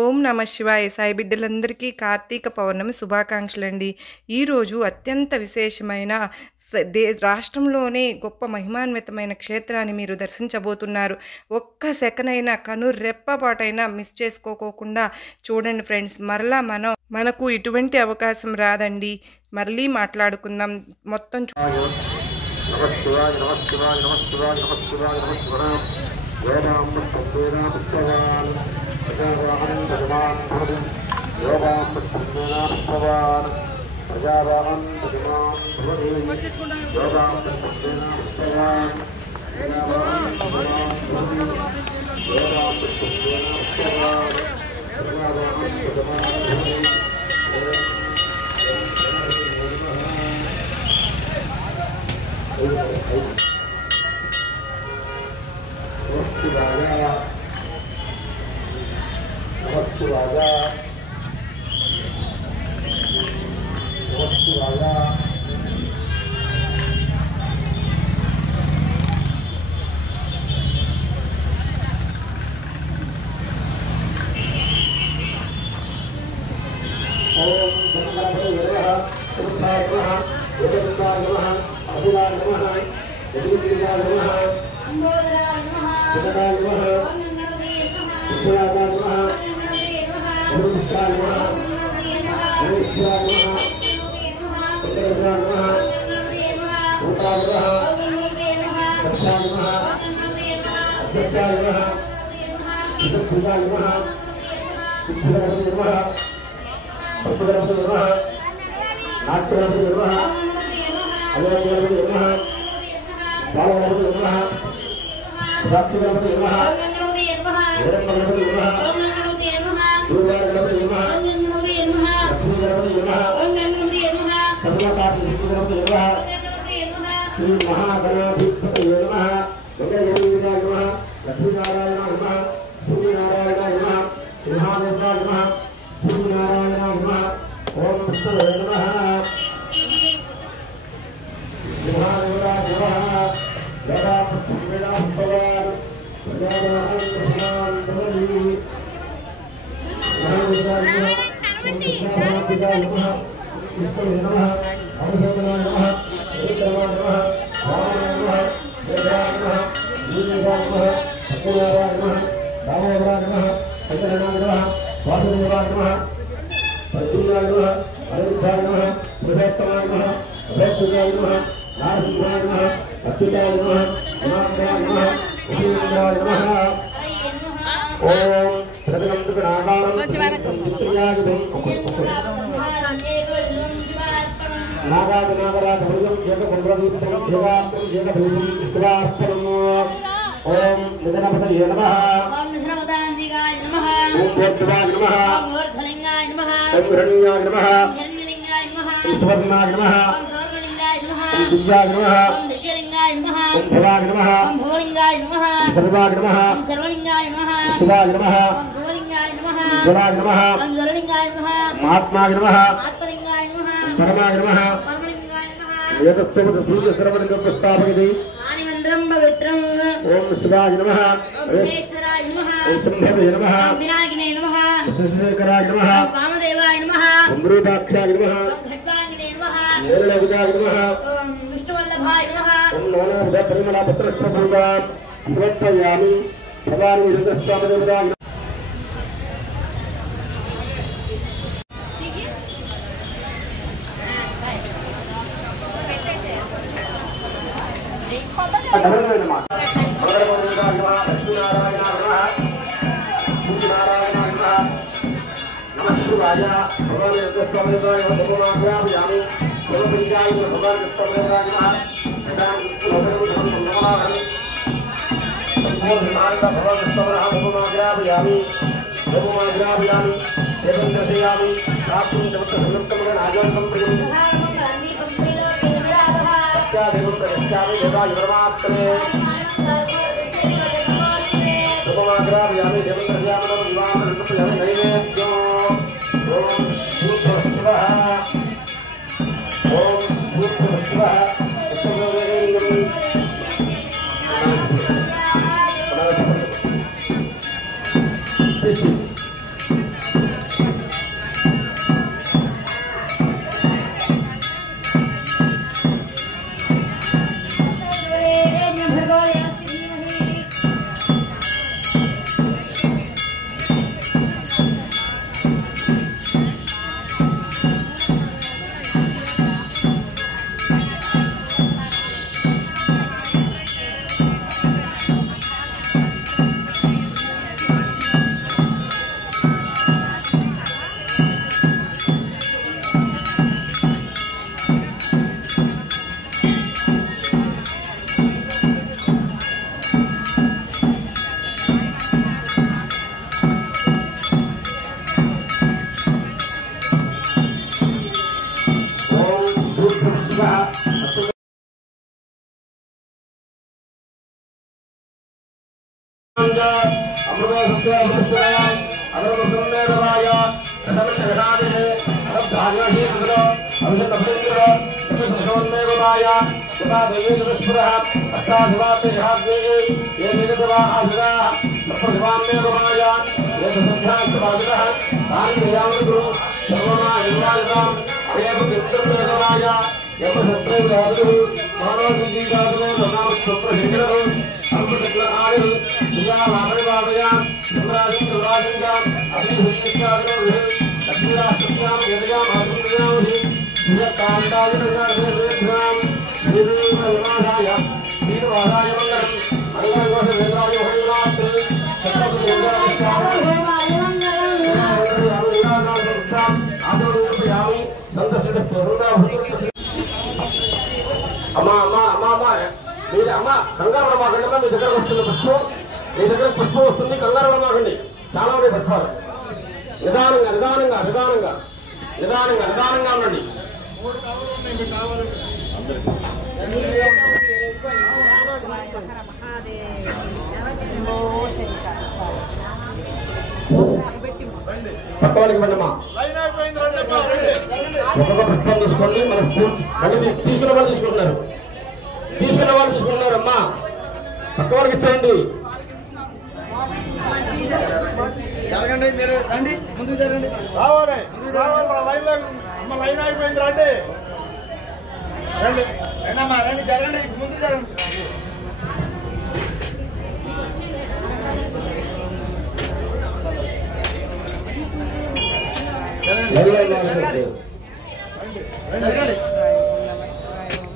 ఓం నమ శివాయ. సాయి బిడ్డలందరికీ కార్తీక పౌర్ణమి శుభాకాంక్షలండి. ఈరోజు అత్యంత విశేషమైన రాష్ట్రంలోనే గొప్ప మహిమాన్వితమైన క్షేత్రాన్ని మీరు దర్శించబోతున్నారు. ఒక్క సెకనైనా రెప్పపాటైనా మిస్ చేసుకోకుండా చూడండి ఫ్రెండ్స్. మరలా మనకు ఇటువంటి అవకాశం రాదండి. మళ్ళీ మాట్లాడుకుందాం. మొత్తం प्रजावाहन भगवान भवति योगां भगवान प्रजावाहन भगवान भवति योगां भगवान प्रजावाहन भगवान भवति योगां भगवान प्रजावाहन भगवान भवति राजा పుష్పం వస్తుంది, కంగారు పడమాకండి. చాలా ఉన్నాయి పక్షాలు. నిదానంగా నిదానంగా నిదానంగా నిదానంగా నిదానంగా ఉండండి. పక్కవాడికి పండమ్మా ఒక్కొక్క పుష్పం తీసుకోండి. మన తీసుకున్న వాళ్ళు తీసుకుంటున్నారు అమ్మా. పక్కవాడికి ఇచ్చేయండి. జరగండి, మీరు రండి, ముందుకు జరగండి. రావాలి అమ్మ, లైన్ అయిపోయింది. రండి రండి రండమ్మా, రండి, జరగండి, ముందుకు జరగండి.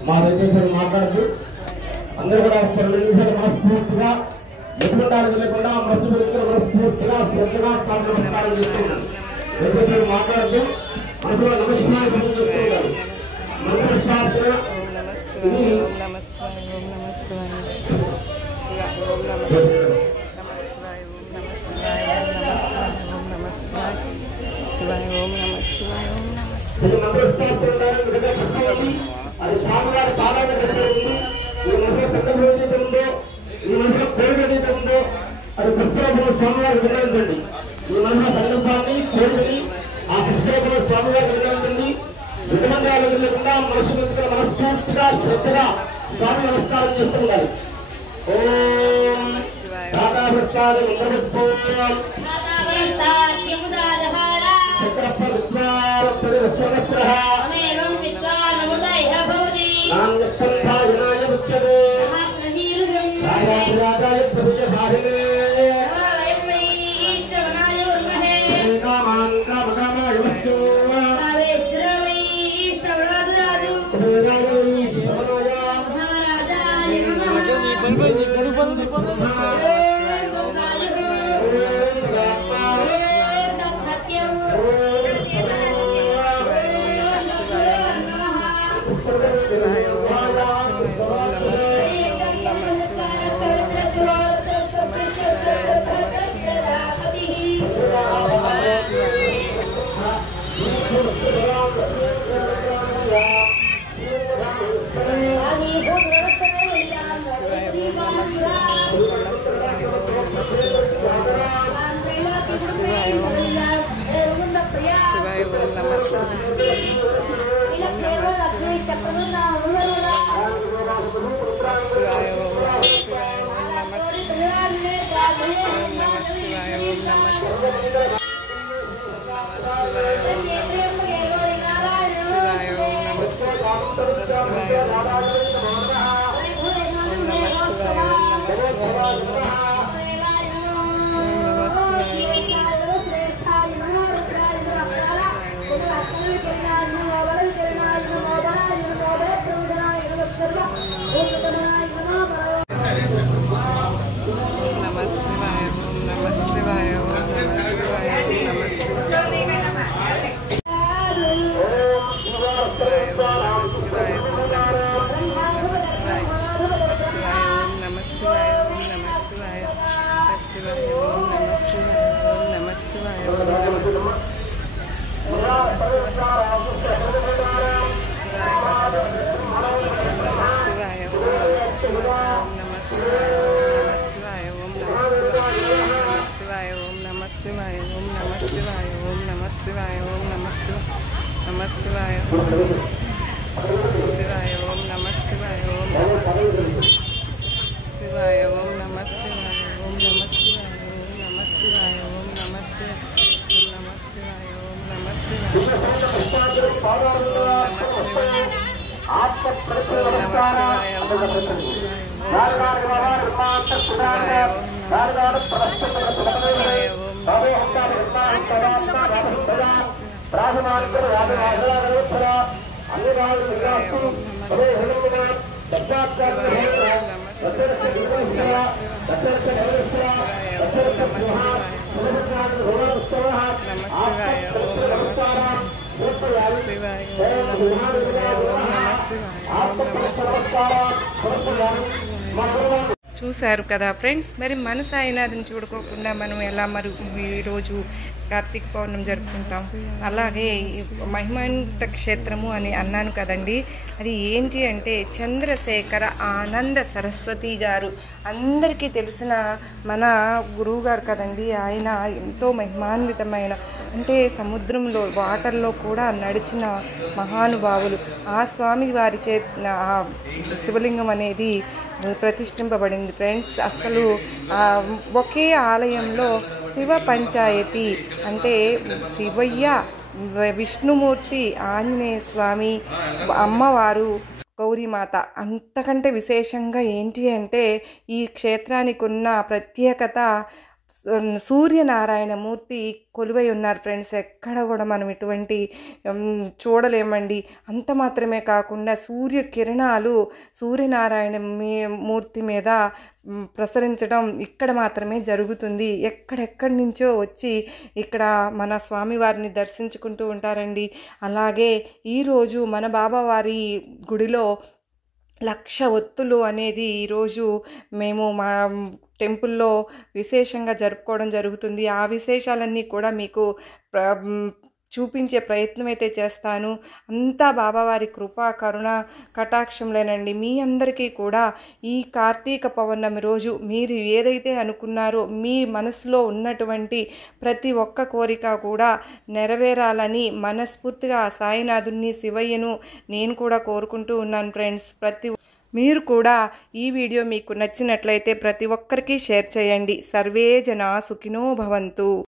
మా దయచేసి మాట్లాడుతూ అందరూ కూడా 2 నిమిషాలు మనస్ఫూర్తిగా ఎటువంటి ఆలోచన లేకుండా మనస్ఫూర్తిగా శ్రద్ధగా నమస్కారం చేస్తున్నాను. దయచేసి మాట్లాడుతూ మనసులో నమస్కారం చేస్తున్నారు. అది స్వామివారి పాలన జరిగింది. ఈ మనసులో పెద్ద ఏదైతే ఉందో, ఈ మనసులో కోరిక ఏదైతే ఉందో అది కృష్ణరాజు స్వామివారి నిర్ణయించండి. ఈ మనసులో సంకల్పాన్ని కోరికని ఆ కృష్ణరాజు స్వామివారి నిర్ణయించండి. విధంగాలు లేకుండా మనస్ఫూర్తిగా శ్రద్ధగా స్వామి నమస్కారం చేస్తూ ఉండాలి. ఓం రాధాభక్తాది శివాయ శివాయ ఓం నమ శివాయ ఓం నమ శివాయ శివాయ ఓం నమ శివాయ ఓం శివాయ ఓం నమ శివాయ ఓం నమ శివాయ ఓం నమ శివాయ ఓం నమ శివాయ ఓం నమ చూశారు కదా ఫ్రెండ్స్, మరి మన సాయినాథుని చూడుకోకుండా మనం ఎలా మరి ఈరోజు కార్తీక పౌర్ణమి జరుపుకుంటాం. అలాగే మహిమాన్విత క్షేత్రము అని అన్నాను కదండి, అది ఏంటి అంటే చంద్రశేఖర ఆనంద సరస్వతి గారు, అందరికీ తెలిసిన మన గురువు గారు కదండి. ఆయన ఎంతో మహిమాన్వితమైన, అంటే సముద్రంలో వాటర్లో కూడా నడిచిన మహానుభావులు. ఆ స్వామి వారి శివలింగం అనేది ప్రతిష్ఠింపబడింది ఫ్రెండ్స్. అసలు ఒకే ఆలయంలో శివ పంచాయతీ, అంటే శివయ్య, విష్ణుమూర్తి, ఆంజనేయ స్వామి, అమ్మవారు, గౌరీమాత. అంతకంటే విశేషంగా ఏంటి అంటే ఈ క్షేత్రానికి ఉన్న ప్రత్యేకత, సూర్యనారాయణ మూర్తి కొలువై ఉన్నారు ఫ్రెండ్స్. ఎక్కడ కూడా మనం ఇటువంటి చూడలేమండి. అంత మాత్రమే కాకుండా సూర్యకిరణాలు సూర్యనారాయణ మూర్తి మీద ప్రసరించడం ఇక్కడ మాత్రమే జరుగుతుంది. ఎక్కడెక్కడి నుంచో వచ్చి ఇక్కడ మన స్వామివారిని దర్శించుకుంటూ ఉంటారండి. అలాగే ఈరోజు మన బాబావారి గుడిలో 1,00,000 ఒత్తులు అనేది ఈరోజు మేము మా టెంపుల్లో విశేషంగా జరుపుకోవడం జరుగుతుంది. ఆ విశేషాలన్నీ కూడా మీకు చూపించే ప్రయత్నం అయితే చేస్తాను. అంతా బాబావారి కృపా కరుణ కటాక్షంలేనండి. మీ అందరికీ కూడా ఈ కార్తీక పౌర్ణమి రోజు మీరు ఏదైతే అనుకున్నారో మీ మనసులో ఉన్నటువంటి ప్రతి ఒక్క కోరిక కూడా నెరవేరాలని మనస్ఫూర్తిగా సాయినాథుని, శివయ్యను నేను కూడా కోరుకుంటూ ఉన్నాను ఫ్రెండ్స్. మీరు కూడా ఈ వీడియో మీకు నచ్చినట్లయితే ప్రతి ఒక్కరికి షేర్ చేయండి. సర్వే జనా సుఖినో భవంతు.